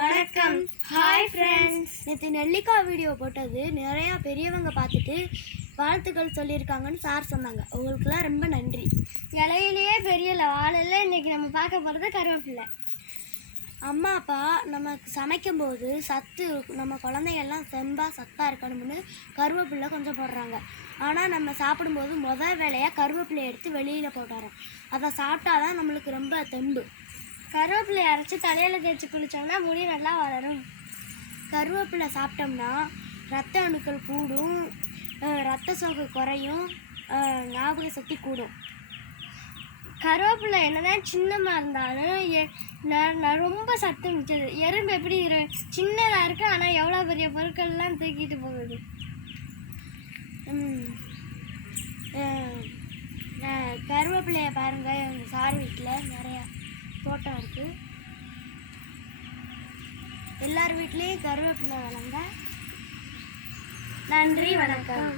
வணக்கம். Hi friends. நேற்று நெல்லிக்காய் வீடியோ போட்டது நிறையா பெரியவங்க பார்த்துட்டு வாழ்த்துக்கள் சொல்லியிருக்காங்கன்னு சார் சொன்னாங்க. உங்களுக்குலாம் ரொம்ப நன்றி. இலையிலேயே பெரிய வாழையில் இன்றைக்கி நம்ம பார்க்க போகிறது கருவேப்பிலை. அம்மா அப்பா நமக்கு சமைக்கும்போது நம்ம குழந்தைகள்லாம் சத்தாக இருக்கணும்னு கருவேப்பிலை கொஞ்சம் போடுறாங்க. ஆனால் நம்ம சாப்பிடும்போது வேலையாக கருவேப்பிலை எடுத்து வெளியில் போட்டுறோம். அதை சாப்பிட்டா தான் நம்மளுக்கு ரொம்ப தெம்பு. கருவேப்பிலை அரைச்சி தலையில் தேய்ச்சி குளித்தோம்னா முடி நல்லா வளரும். கருவேப்பிலை சாப்பிட்டோம்னா ரத்த அணுக்கள் கூடும், ரத்த சோகை குறையும், ஞாபக சக்தி கூடும். கருவேப்பிலை என்னதான் சின்னமாக இருந்தாலும் ரொம்ப சத்து மிச்சது. எறும்பு எப்படி சின்னதாக இருக்குது, ஆனால் எவ்வளோ பெரிய பொருட்கள்லாம் தூக்கிட்டு போகுது. கருவேப்பிலையை பாருங்கள், எங்கள் சார் வீட்டில் நிறையா தோட்டம் இருக்குது. எல்லார் வீட்லேயும் கருவேப்பிலை வளங்க. நன்றி, வணக்கம்.